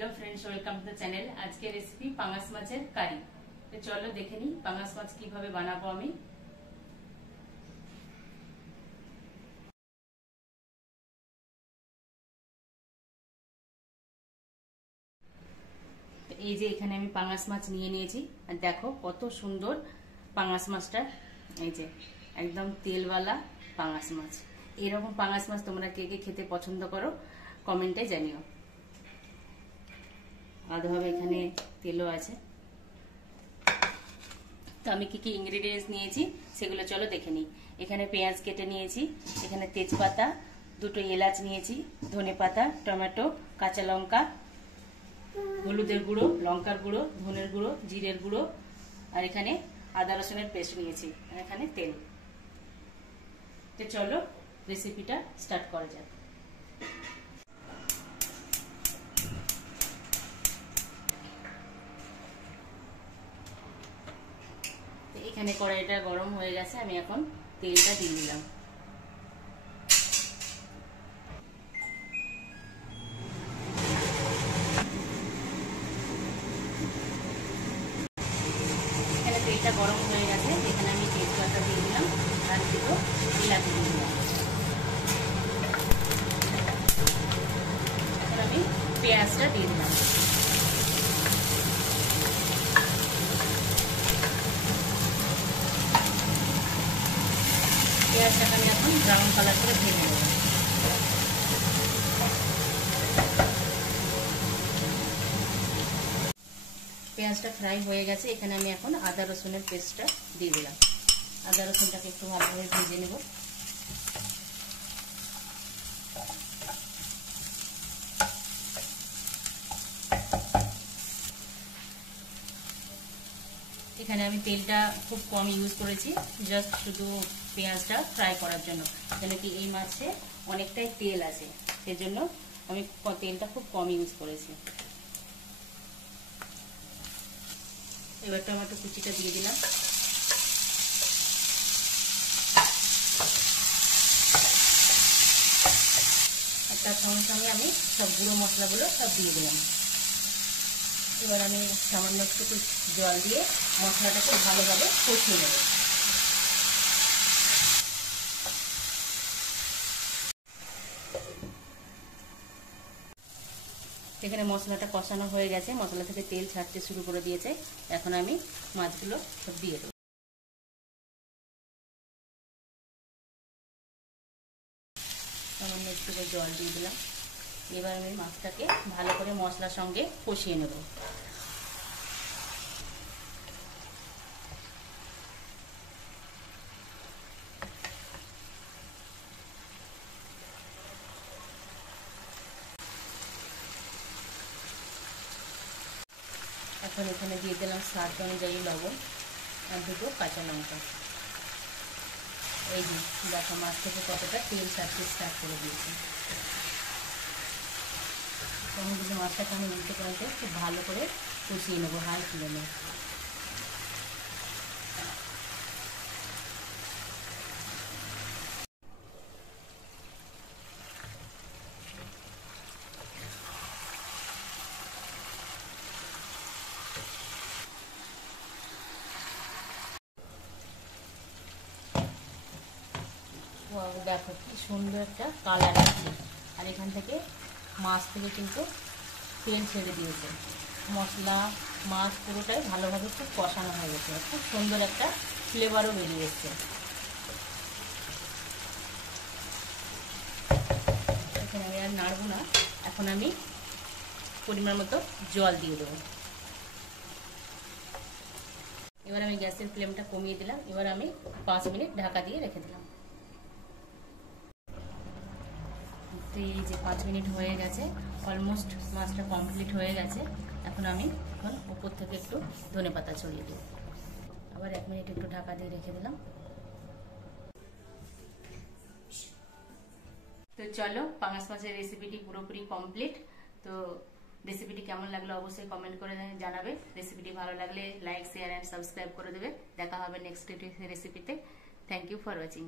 Hello friends, welcome to the channel. আজকে recipe পাঙাশ মাছের কারি। তো চলো দেখে নিই পাঙাশ মাছ কিভাবে বানাবো আমি। তো এই যে এখানে আমি পাঙাশ মাছ নিয়ে নিয়েছি, আর দেখো কত সুন্দর পাঙাশ মাছটা। এই যে একদম তেলওয়ালা পাঙাশ মাছ। এরকম পাঙাশ মাছ তোমরা কে কে খেতে পছন্দ করো কমেন্টে জানিও। আলাদাভাবে এখানে তেলও আছে। তো আমি কি কি ইনগ্রেডিয়েন্টস নিয়েছি সেগুলো চলো দেখে নিই। এখানে পেঁয়াজ কেটে নিয়েছি, এখানে তেজপাতা, দুটো এলাচ নিয়েছি, ধনেপাতা, টমেটো, কাঁচা লঙ্কা, হলুদের গুঁড়ো, লঙ্কার গুঁড়ো, ধনের গুঁড়ো, জিরের গুঁড়ো, আর এখানে আদা রসুনের পেস্ট নিয়েছি, আর এখানে তেল। তো চলো রেসিপিটা স্টার্ট করা যাক। এখানে কড়াইটা গরম হয়ে গেছে, আমি এখন তেলটা দিয়ে দিলাম। এখানে তেলটা গরম হয়ে গেছে, এখানে আমি তেজপাতা দিয়ে দিলাম আর দুটো এলাচ দিয়ে দিলাম। এখন আমি পেঁয়াজটা দিয়ে দিলাম। পেঁয়াজটাকে আমি এখন ব্রাউন কালার করে ভেজে নেব। পেঁয়াজটা ফ্রাই হয়ে গেছে, এখানে আমি এখন আদা রসুনের পেস্টটা দিয়ে দিলাম। আদা রসুনটাকে একটু ভালোভাবে ভেজে নেব। এখানে আমি তেলটা খুব কম ইউজ করেছি, জাস্ট শুধু পেঁয়াজটা ফ্রাই করার জন্য, কেন কি এই মাছে অনেকটাই তেল আছে, সেজন্য আমি তেলটা খুব কম ইউজ করেছি। এবার টমেটো কুচিটা দিয়ে দিলাম। আর তার সঙ্গে সঙ্গে আমি সব গুঁড়ো মশলাগুলো সব দিয়ে দিলাম। এবার আমি সামান্য একটু জল দিয়ে মশলাটাকে ভালোভাবে কষিয়ে নেব। এখানে মশলাটা কষানো হয়ে গেছে, মশলা থেকে তেল ছাড়তে শুরু করে দিয়েছে। এখন আমি মাছগুলো সব দিয়ে দেবো। সামান্য একটু জল দিয়ে দিলাম। এবার আমি মাছটাকে ভালো করে মশলার সঙ্গে কষিয়ে নেব। এখন এখানে দিয়ে দিলাম স্বাদ অনুযায়ী লবণ আর দুটো কাঁচা লঙ্কা। এই যে দেখো মাছ থেকে কতটা তেল ছাড়তে স্টার্ট করে দিয়েছি। তখন কিন্তু মাছটাকে আমি উল্টে পাল্টে খুব ভালো করে কষিয়ে নেবো হাই ফ্লেমে। দেখো কি সুন্দর একটা কালার আছে, আর এখান থেকে মাছ থেকে কিন্তু তেল ছেড়ে দিয়েছে। মশলা মাছ পুরোটাই ভালোভাবে খুব কষানো হয়ে গেছে, খুব সুন্দর একটা ফ্লেভারও বেরিয়ে এসছে। এখানে আমি আর নাড়বো না, এখন আমি পরিমাণ মতো জল দিয়ে দেবো। এবার আমি গ্যাসের ফ্লেমটা কমিয়ে দিলাম। এবার আমি 5 মিনিট ঢাকা দিয়ে রেখে দিলাম। তো এই যে 5 মিনিট হয়ে গেছে, অলমোস্ট মাছটা কমপ্লিট হয়ে গেছে। এখন আমি উপর থেকে একটু ধনেপাতা ছড়িয়ে দেব। আবার 1 মিনিট একটু ঢাকা দিয়ে রেখে দিলাম। তো চলো পাঙাশ মাছের রেসিপিটি পুরোপুরি কমপ্লিট। তো রেসিপিটি কেমন লাগলো অবশ্যই কমেন্ট করে জানাবে। রেসিপিটি ভালো লাগলে লাইক, শেয়ার অ্যান্ড সাবস্ক্রাইব করে দেবে। দেখা হবে নেক্সট রেসিপিতে। Thank you for watching.